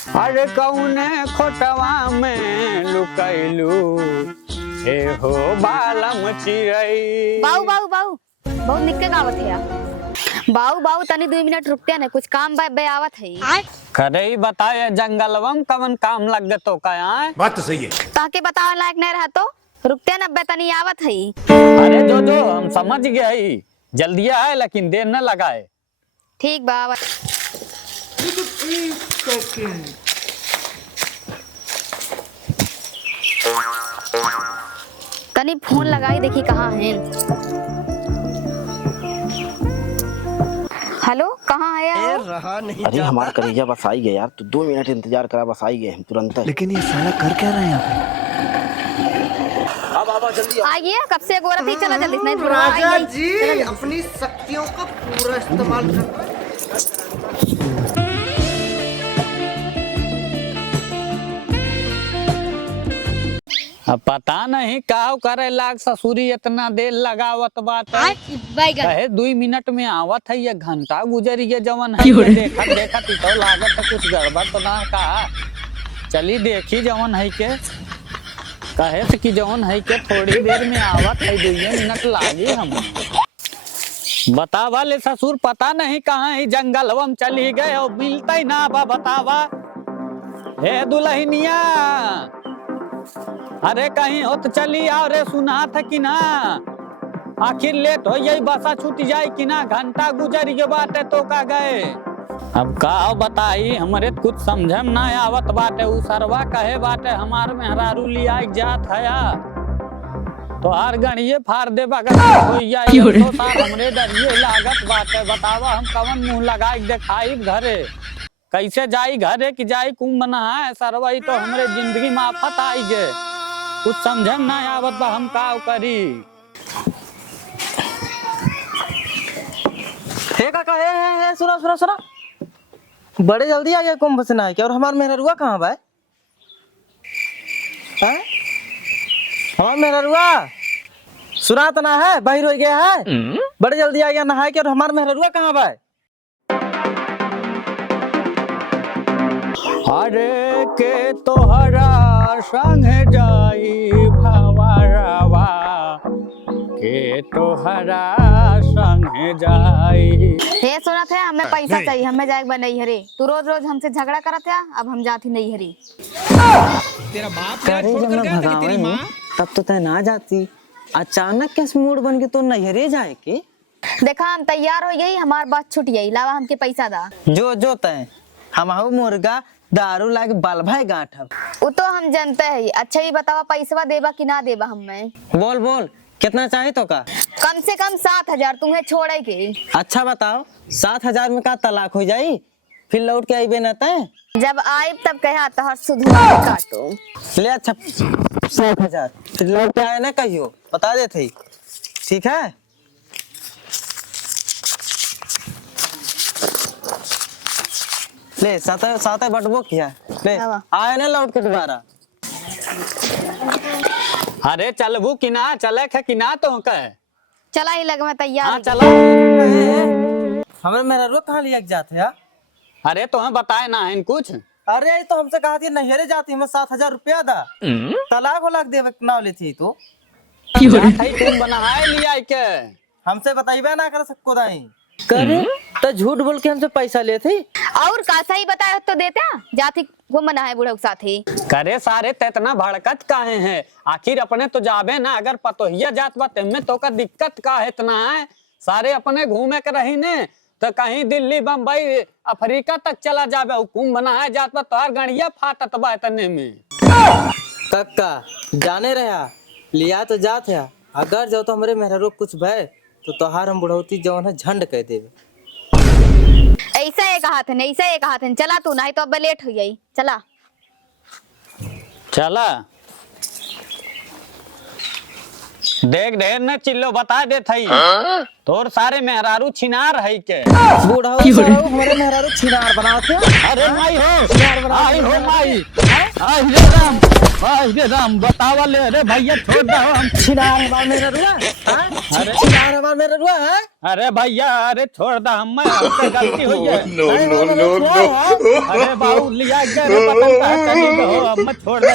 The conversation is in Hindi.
अरे कौने खोटवा में लुकैलू हे हो बालम चिरई। बाऊ बाऊ बाऊ बहुत निक के गावत है यार। बाऊ बाऊ तनी 2 मिनट रुकते ना, कुछ काम बे आवत है। खरे बताए जंगलवम कवन काम लग गए तो का आए? बात तो सही है। ताके बतावे लायक नहीं रहा तो रुकते ना बे तनी आवत है। अरे जो जो हम समझ गए, जल्दी आए लेकिन देर न लगाए। ठीक बाबा। तनी फोन लगाई देखी कहाँ है। हेलो कहाँ है यार? रहा नहीं अरे हमारा कलेजा बस आ ही गया यार, तू 2 मिनट इंतजार करा, बस आ ही गए हम तुरंत। लेकिन ये साला कर क्या रहा है यहाँ पे? अब जल्दी आइए, कब से गोरा थी, चला जल्दी नहीं तो राजा जी अपनी शक्तियों का पूरा इस्तेमाल कर। अब पता नहीं काव करे लाग ससुरी इतना देर लगावत बात है। कहे 2 मिनट में आवत है, ये घंटा गुजर गया जवन है। देखत देखत तो लागत है कुछ गड़बड़ तो ना का। चली देखी जवन है के, कहे थे कि जवन है के थोड़ी देर में आवत है, 2 मिनट लागी हम। बतावा ले ससुर, पता नहीं कहाँ ही जंगलवम चली गए और मिलता ही ना बा। बतावा हे दुल्हनिया, अरे कहीं हो तो चली आओ रे, सुना था कि ना। आखिर लेट हो यही बसा छूट जाए कि ना, घंटा गुजर के बाटे तो का गए। अब का बताई, हमरे कुछ समझम ना आवत बाटे। उ सरवा कहे बाटे हमार मेहरारू लिया जात है तो हर गणिये फाड़ दे बगल हो जाए तो सार हमरे डरिए लागत बाटे। बतावा हम कवन मुंह लगाई देखाई घरे, कैसे जाई घरे कि जाई कुंभ नहाए। सरवा तो हमरे जिंदगी में आफत आई गे, कुछ समझम ना आवत बा, हम का करी। हे काका, हे सुना सुना सुना, बड़े जल्दी आ गया कुंभ से नहा के। और हमार मेहरुआ कहाँ बा? हैं? हमार मेहरुआ सुना तो ना है, बाहर हो गया है। बड़े जल्दी आ गया नहा के, और हमार मेहरुआ कहाँ बा? अरे के तोहरा संग जाई भवरवा, के तोहरा संग जाई। हे सुना थे, हमें पैसा चाहिए, हमें जाए बनई हरे। तू रोज रोज हमसे झगड़ा करत है, अब हम जाती नहीं हरी। तेरा बाप छोड़ कर गया था कि तेरी माँ? तब तो तय ना जाती, अचानक कैसे मूड बन के तो नहरे जाए के? देखा हम तैयार हो गई, हमार बात छूट गई, लावा हमके पैसा दा। जो जो तय हम मुर्गा दारू लाके बाल भाई गांठ। वो तो हम जानते हैं। अच्छा ये बतावा पैसा देबा कि ना देबा हमें? बोल बोल कितना चाहिए तो का? कम से कम 7,000 तुम्हें छोड़े के। अच्छा बताओ, 7,000 में का तलाक हो जाई? फिर लौट के आईबे ना तय? जब आए तब कहा तो हर सुधुआ काटो ले। अच्छा 7,000 फिर लौट के आए ना कहियो, बता देते ही, ठीक है? ले साथ बटबो किया, ले आए ना लौट के दोबारा। अरे चलबू कि ना, चले खे कि ना तो कहे। चला ही लग में तैयार। हाँ चलो। हमें मेहरुआ कहाँ लिया जाते हैं? अरे तो हम बताए ना है कुछ। अरे ये तो हमसे कहा थी नहरे जाती, हमें 7,000 रुपया दा, तलाक वलाक देवे नाव लेती तो तुम बनाए लिया के हमसे बताइबे ना कर सको दाई करे तो झूठ बोल के हमसे पैसा लेते। और का सही बताए तो देते जाती वो मना है बूढ़ा साथी। करे सारे इतना भड़कत काहे हैं? आखिर अपने तो जाबे ना, अगर पतोहिया जात बा तेमे तो का दिक्कत का है इतना है? सारे अपने घूमे के रही ने तो कहीं दिल्ली बम्बई अफ्रीका तक चला जाबे, हुकुम बनाया जात बा तोहार गणिया फाटत बा इतने में। कक्का जाने रहा लिया तो जात है, अगर जो तो हमारे मेहरुआ कुछ भय तो तोहार हम बुढ़ौती जवन है झंड कह देवे। ऐसा एक हाथ है, ऐसा एक हाथ है। चला तू, नहीं तो अब लेट हो जाई। चला चला देख ढेर न चिल्लो बता दे थई तोर सारे मेहरारू छिनार है के बूढ़ा हमारे मेहरारू छिनार बनाते अरे माई हो आई हो माई आई रे राम बतावा ले रे भैया छोड़ दो हम छिनार हमारे मेहरारू अरे छिनार हमारे मेहरारू है अरे भैया अरे छोड़ दो हम हमसे गलती हुई है नो अरे बाबू लिया के रे पतंग का चली गो हम छोड़ दे